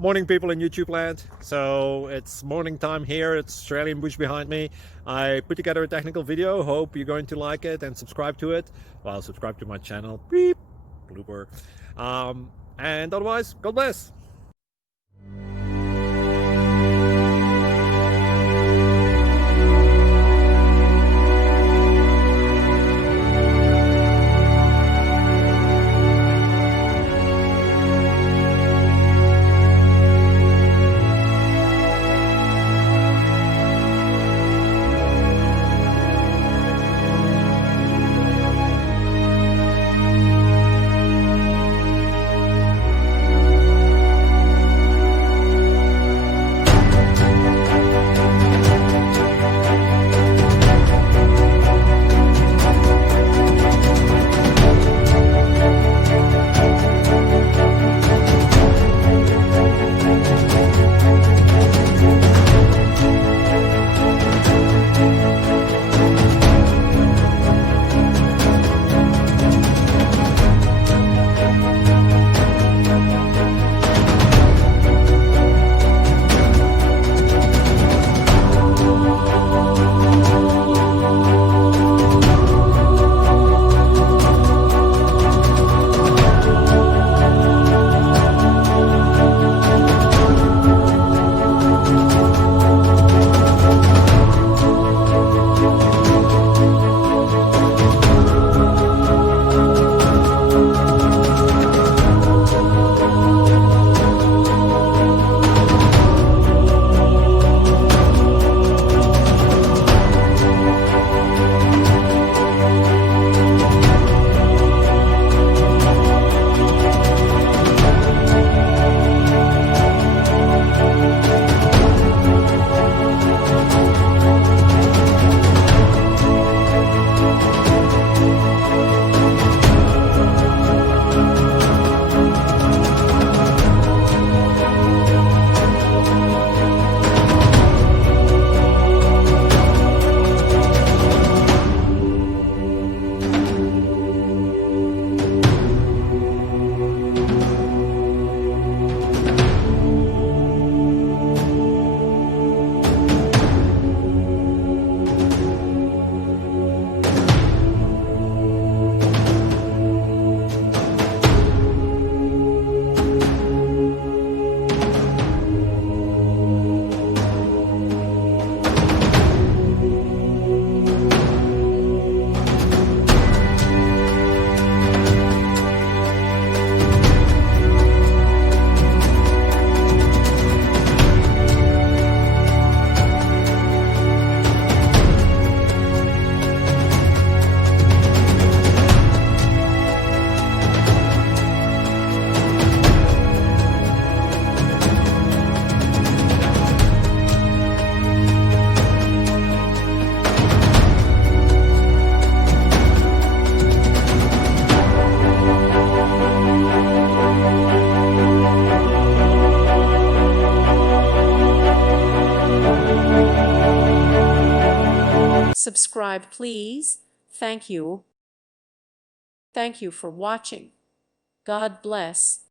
Morning, people in YouTube land. So it's morning time here. It's Australian bush behind me. I put together a technical video. Hope you're going to like it and subscribe to it. Well, subscribe to my channel. Beep, blooper. And otherwise, God bless. Subscribe, please. Thank you. Thank you for watching. God bless.